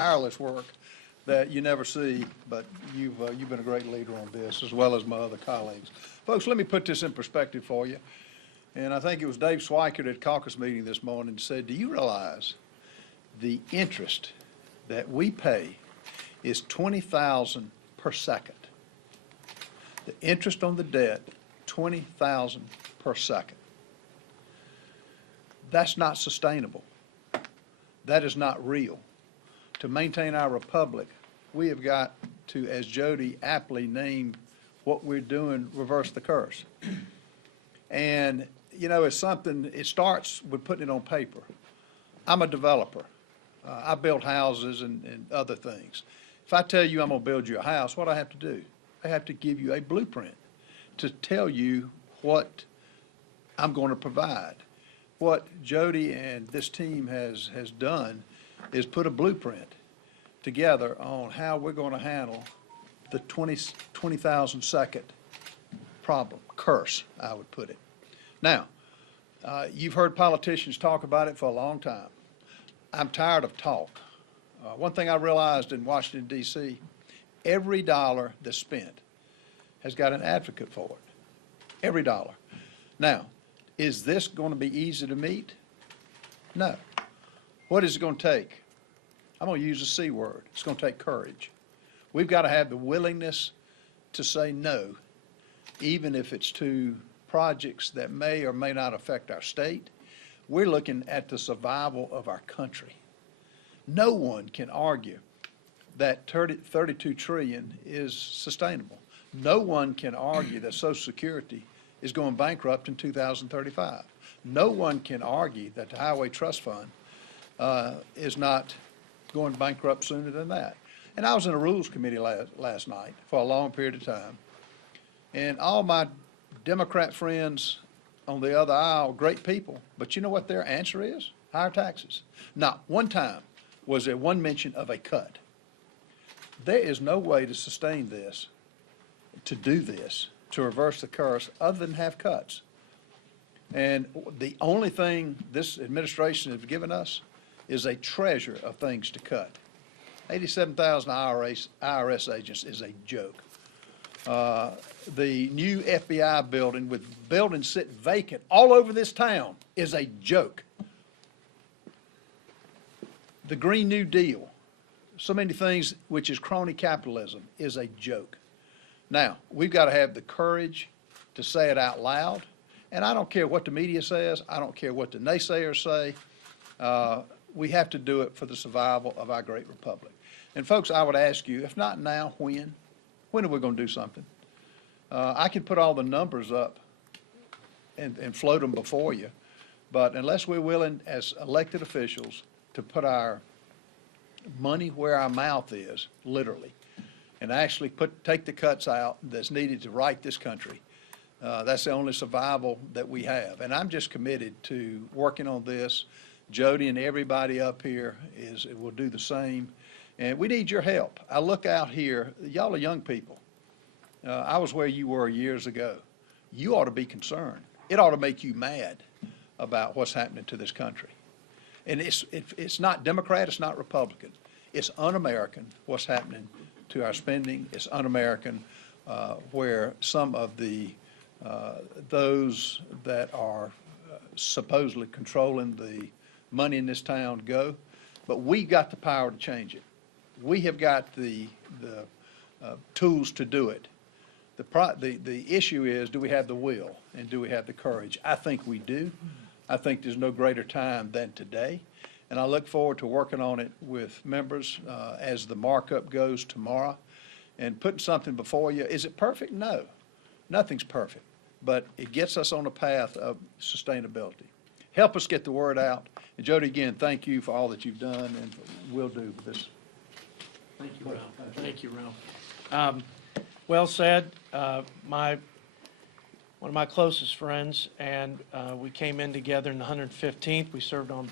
tireless work that you never see, but you've been a great leader on this, as well as my other colleagues. Folks, let me put this in perspective for you. And I think it was Dave Swikert at caucus meeting this morning said, do you realize the interest that we pay is $20,000 per second? The interest on the debt, $20,000 per second. That's not sustainable. That is not real. To maintain our republic, we have got to, as Jody aptly named what we're doing, reverse the curse. And, you know, it's something, it starts with putting it on paper. I'm a developer. I build houses and other things. If I tell you I'm going to build you a house, what do I have to do? I have to give you a blueprint to tell you what I'm going to provide. What Jody and this team has done is put a blueprint together on how we're going to handle the 20,000 second problem, curse, I would put it. Now, you've heard politicians talk about it for a long time. I'm tired of talk. One thing I realized in Washington, D.C., every dollar that's spent has got an advocate for it. Every dollar. Now, is this going to be easy to meet? No. What is it going to take? I'm going to use the C word. It's going to take courage. We've got to have the willingness to say no, even if it's to projects that may or may not affect our state. We're looking at the survival of our country. No one can argue that 32 trillion is sustainable. No one can argue that Social Security is going bankrupt in 2035. No one can argue that the Highway Trust Fund is not going bankrupt sooner than that. And I was in a Rules Committee last night for a long period of time, and all my Democrat friends on the other aisle, great people, but you know what their answer is? Higher taxes. Not one time was there one mention of a cut. There is no way to sustain this, to do this, to reverse the curse, other than have cuts. And the only thing this administration has given us is a treasure of things to cut. 87,000 IRS agents is a joke. The new FBI building with buildings sitting vacant all over this town is a joke. The Green New Deal, so many things which is crony capitalism, is a joke. Now, we've got to have the courage to say it out loud, and I don't care what the media says, I don't care what the naysayers say, we have to do it for the survival of our great republic. And folks, I would ask you, if not now, when? When are we going to do something? I could put all the numbers up and float them before you, but unless we're willing as elected officials to put our money where our mouth is, literally, and actually take the cuts out that's needed to right this country, that's the only survival that we have. And I'm just committed to working on this. Jody and everybody up here will do the same. And we need your help. I look out here, y'all are young people. I was where you were years ago. You ought to be concerned. It ought to make you mad about what's happening to this country. And it's not Democrat, it's not Republican. It's un-American what's happening to our spending. It's un-American where some of those that are supposedly controlling the money in this town go. But we got the power to change it. We have got the tools to do it. The issue is, do we have the will and do we have the courage? I think we do. I think there's no greater time than today. And I look forward to working on it with members as the markup goes tomorrow and putting something before you. Is it perfect? No. Nothing's perfect. But it gets us on a path of sustainability. Help us get the word out. And Jody, again, thank you for all that you've done and will do for this. Thank you, Ralph. Thank you, Ralph. Well said. One of my closest friends, and we came in together in the 115th. We served on